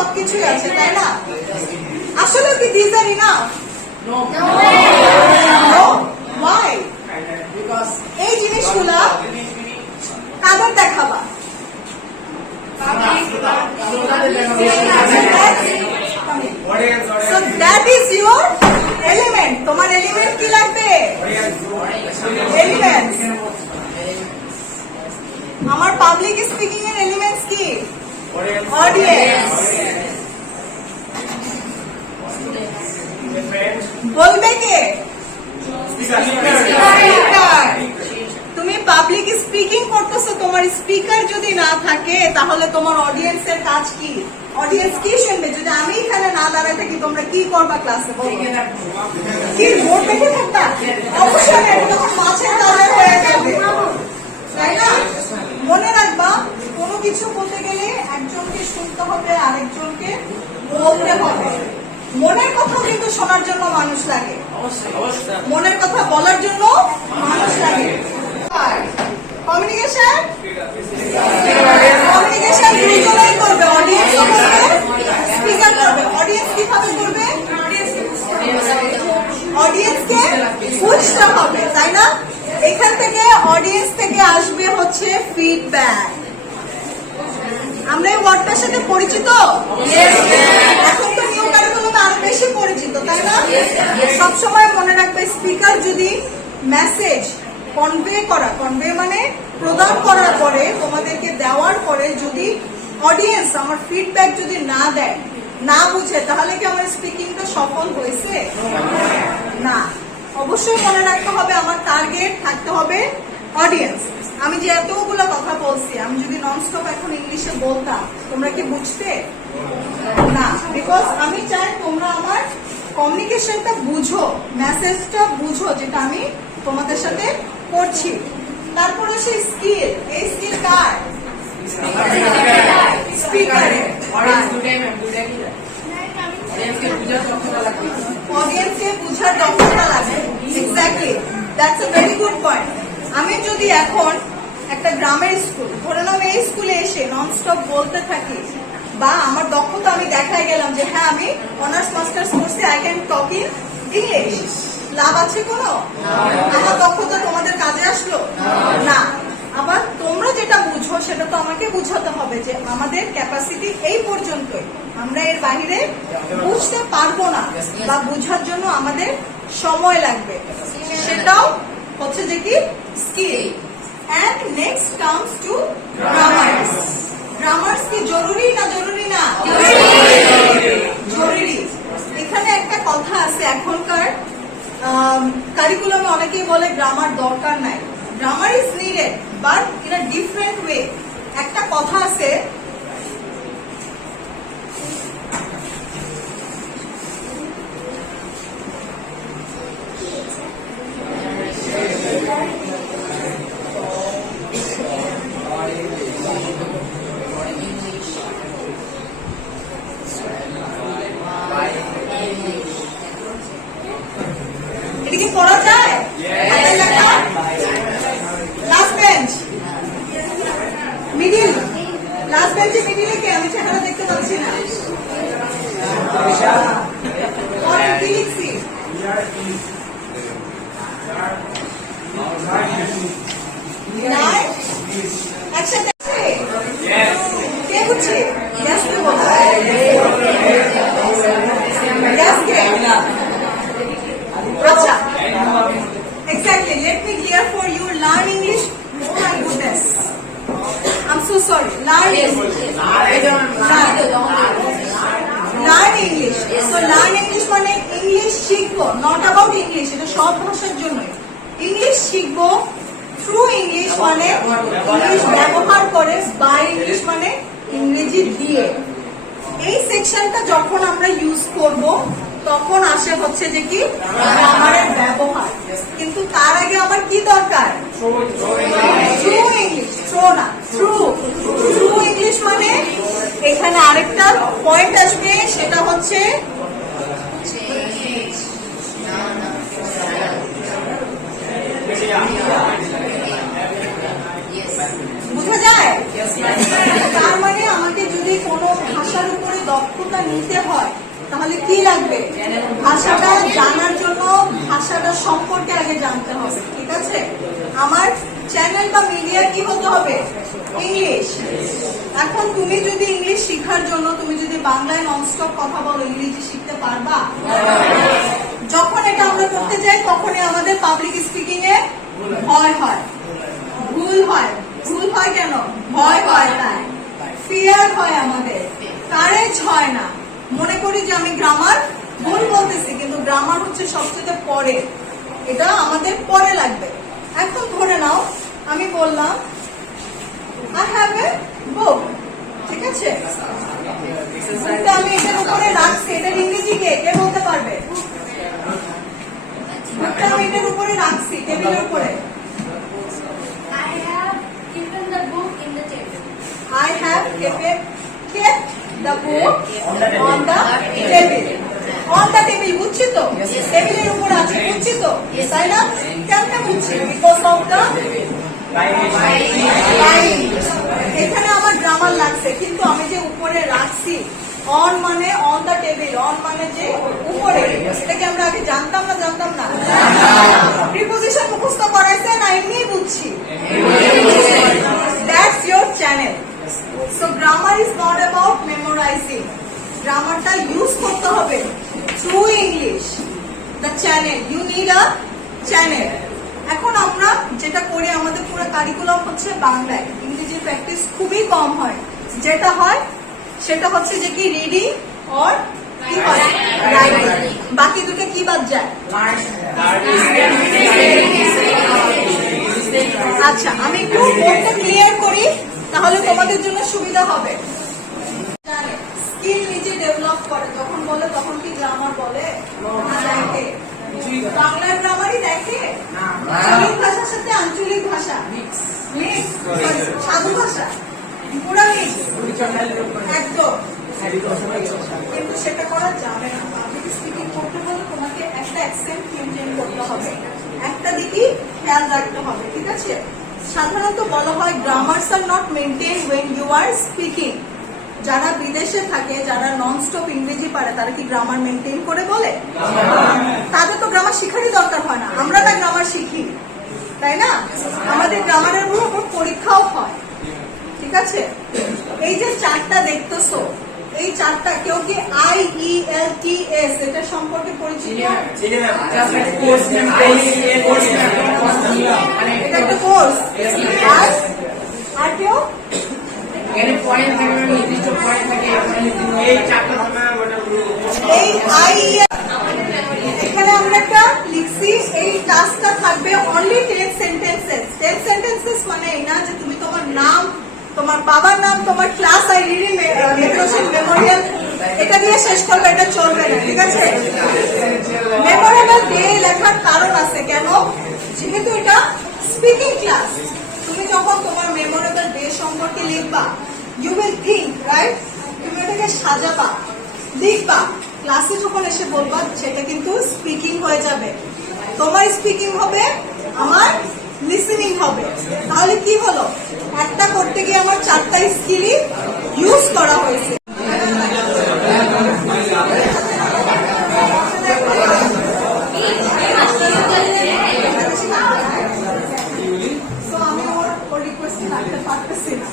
সবকিছুই আছে, তাই না? আসলে কি this are enough? No. No. Why? এই জিনিসগুলা কাদের দেখাবা? So that is your element. তোমার এলিমেন্ট কি লাগবে? এলিমেন্টস। আমার পাবলিক স্পিকিং এর এলিমেন্টস কি? অডিয়েন্স। বলবে কে? স্পিকার। তুমি পাবলিক স্পিকিং করতেছো, তোমার স্পিকার যদি না থাকে তাহলে তোমার অডিয়েন্সের কাজ কি? অডিয়েন্স কি শুনবে? যদি আমি এখানে না দাঁড়ায় থাকি তোমরা কি করবা ক্লাসে? কি বোর্ড দেখে থাকতা? অবশ্যই না, তখন মাছের দাঁড়ায় হয়ে যাবে, তাই না? মনে রাখবা, কোনো কিছু বলতে গেলে একজনকে শুনতে হবে, আরেকজনকে বলতে হবে। মনের কথা কিন্তু শোনার জন্য মানুষ লাগে, মনের কথা বলার জন্য মানুষ লাগে। কমিউনিকেশন কমিউনিকেশন দুজনেই করবে, অডিয়েন্সও করবে, স্পিকার করবে। অডিয়েন্স কিভাবে করবে? অডিয়েন্সকে বুঝতে হবে, তাই না? এখান থেকে অডিয়েন্স থেকে আসবে হচ্ছে ফিডব্যাক। আমরা এই ওয়ার্ডটার সাথে পরিচিত? এখন তো নিউ কারিকুলামে আরো বেশি পরিচিত, তাই না? সবসময় মনে রাখবে, স্পিকার যদি মেসেজ কনভে মানে প্রদান করার পরে, তোমাদেরকে দেওয়ার পরে যদি অডিয়েন্স আমার ফিডব্যাক যদি না দেয়, না বুঝে, তাহলে কি আমার স্পিকিংটা সফল হয়েছে? না। অবশ্যই মনে রাখতে হবে, আমার টার্গেট থাকতে হবে অডিয়েন্স। আমি যে এতগুলো কথা বলছি, আমি যদি ননস্টপ এখন ইংলিশে বলতাম, তোমরা কি বুঝতে? না। বিকজ আমি চাই তোমরা আমার কমিউনিকেশনটা বুঝো, মেসেজটা বুঝো, যেটা আমি তোমাদের সাথে করছি। তারপরে সেই স্কিল, এই স্কিল কার? স্পিকারের। অডিয়েন্সকে বুঝার দক্ষতা লাগে। Exactly, that's a very good point. আমি যদি এখন একটা গ্রামের স্কুল, ধরে নাও এই স্কুলে এসে ননস্টপ বলতে থাকি, বা আমার দক্ষতা আমি দেখাই গেলাম যে হ্যাঁ আমি অনার্স মাস্টার্স করছি, I can talk in English, লাভ আছে কোনো? আমার দক্ষতা তোমাদের কাজে আসলো না। আবার তোমরা যেটা বুঝো সেটা তো আমাকে বুঝাতে হবে যে আমাদের ক্যাপাসিটি এই পর্যন্তই, আমরা এর বাইরে বুঝতে পারবো না, বা বুঝার জন্য আমাদের সময় লাগবে। সেটাও হচ্ছে যে কি skill. And next comes to grammars. Grammars কি জরুরি না জরুরি না? জরুরি। এখানে একটা কথা আছে, এখনকার কারিকুলামে অনেকেই বলে গ্রামার দরকার নাই। Grammar is needed, but in a different way. একটা কথা আছে, এটা কি পড়া যায়? লাস্ট বেঞ্চ, মিডিল, লাস্ট বেঞ্চে মিডিলে কে? আমি সেখানে দেখতে পাচ্ছি না। কি লিখছি? একসাথে কে বুঝছি? গ্যাস কে বলছে? গ্যাস কে? আচ্ছা, exactly. Let me clear for you. Learn English. Oh my goodness. I'm so sorry. Learn English. Learn English. So learn English মানে ইংলিশ শিখবো, not about English. এটা সব ভাষার জন্যই। ইংলিশ শিখবো, থ্রু ইংলিশ মানে ইংলিশ ব্যবহার করে, বাই ইংলিশ মানে ইংরেজি দিয়ে। এই সেকশনটা যখন আমরা ইউজ করব তখন আসে হচ্ছে যে কি গ্রামারের ব্যবহার। কিন্তু তার আগে আমার কি দরকার? থ্রু ইংলিশ, থ্রো না, থ্রু। থ্রু ইংলিশ মানে এখানে আরেকটা পয়েন্ট আসবে, সেটা হচ্ছে বোঝা যায়? তার মানে আমাকে যদি কোনো ভাষার উপরে দক্ষ নিতে হয় তাহলে কি লাগবে? ভাষাটা জানার জন্য ভাষাটা সম্পর্কে আগে জানতে হবে, ঠিক আছে? আমার চ্যানেল বা মিডিয়া কি হতে হবে? ইংলিশ। এখন তুমি যদি ইংলিশ শেখার জন্য তুমি যদি বাংলায় ননস্টপ কথা বলো, ইংরেজি শিখতে পারবা? যখন এটা আমরা করতে যাই তখনই আমাদের পাবলিক স্পিকিং এ ভয় হয়, ভুল হয়। ভুল হয় কেন? ভয় হয়, তাই ফিয়ার হয়, আমাদের কারেজ হয় না। মনে করি যে আমি গ্রামার ভুল বলতেছি, কিন্তু গ্রামার হচ্ছে সবচেয়ে পরে, এটা আমাদের পরে লাগবে। এখন ধরে নাও আমি বললাম I have a book, ঠিক আছে? বুকটা আমি এটার উপরে রাখছি, এটার ইংরেজি কে বলতে পারবে? বুকটা আমি এটার উপরে রাখছি, টেবিলের উপরে। I have given the book in the table. I have kept the book on the table. On the table, বুঝছি তো? টেবিলের উপর আছে, বুঝছি তো? তাই না? কেমনে বুঝছি? Because of the এখানে আমার গ্রামার লাগছে, কিন্তু আমি যে উপরে রাখছি, অন মানে অন দ্য টেবিল, অন মানে যে উপরে, এটাকে আমরা আগে জানতাম না? জানতাম না? প্রিপোজিশন মুখস্থ করাইছে না এমনি বুঝছি? That's your channel. So grammar is not about memorizing. গ্রামারটা ইউজ করতে হবে through English. The channel, you need a channel. এখন আমরা যেটা করি, আমাদের পুরো কারিকুলাম হচ্ছে বাংলায়, ইংরেজির প্র্যাকটিস খুবই কম হয়। যেটা হয় সেটা হচ্ছে যে কি রিডিং অর কি হয় রাইটিং। বাকি দুটো কি বাদ যায়? আচ্ছা, আমি একটু বোর্ডটা ক্লিয়ার করি, তাহলে তোমাদের জন্য সুবিধা হবে। স্কিল নিজে ডেভেলপ করে, যখন বলে তখন কি গ্রামার বলে? দেখে বাংলার গ্রামারই দেখে, আঞ্চলিক ভাষার সাথে আঞ্চলিক ভাষা মিক্স, সাধু ভাষা পুরা মিক্স একদম। কিন্তু সেটা করা যাবে না। পাবলিক স্পিকিং করতে হলে তোমাকে একটা অ্যাকসেন্ট মেনটেন করতে হবে, একটা দিকই খেয়াল রাখতে হবে, ঠিক আছে? সাধারণত বলা হয় grammars are not maintain when you are speaking. যারা বিদেশে থাকে, যারা নন স্টপ ইংরেজি পারে, তারা কি গ্রামার মেনটেন করে বলে? তাদের তো গ্রামার শিখারই দরকার হয় না। আমরা তা গ্রামার শিখি, তাই না? আমাদের গ্রামারের উপর পরীক্ষাও হয়, ঠিক আছে? এই যে চারটা দেখতেছো, এই চারটা কেউ কি IELTS এটা সম্পর্কে পরিচিত? এটা একটা কোর্স। আর কেউ? এই এখানে আমরা একটা লিখছি, এই টাস্কটা থাকবে অনলি 10 সেন্টেন্সেস। 10 সেন্টেন্সেস মানে এই না যে তুমি তোমার নাম, তোমার বাবার নাম, তোমার ক্লাস আইডি, মেমোরিয়াল এটা দিয়ে শেষ করবে, এটা চলবে না, ঠিক আছে? মেমোরেবল ডে লেখার কারণ আছে, কেন? যেহেতু এটা স্পিকিং ক্লাস, তুমি যখন তোমার মেমোরেবল ডে সম্পর্কে লিখবা, ইউ উইল থিঙ্ক, রাইট? তুমি ওটাকে সাজাবা, লিখবা, ক্লাসে যখন এসে বলবা, সেটা কিন্তু স্পিকিং হয়ে যাবে। তোমার স্পিকিং হবে, আমার লিসেনিং হবে। তাহলে কি হলো? একটা করতে গিয়ে আমার চারটা স্কিলই ইউজ করা হয়েছে। আমি ওর রিকোয়েস্ট রাখতে পারতেছি না।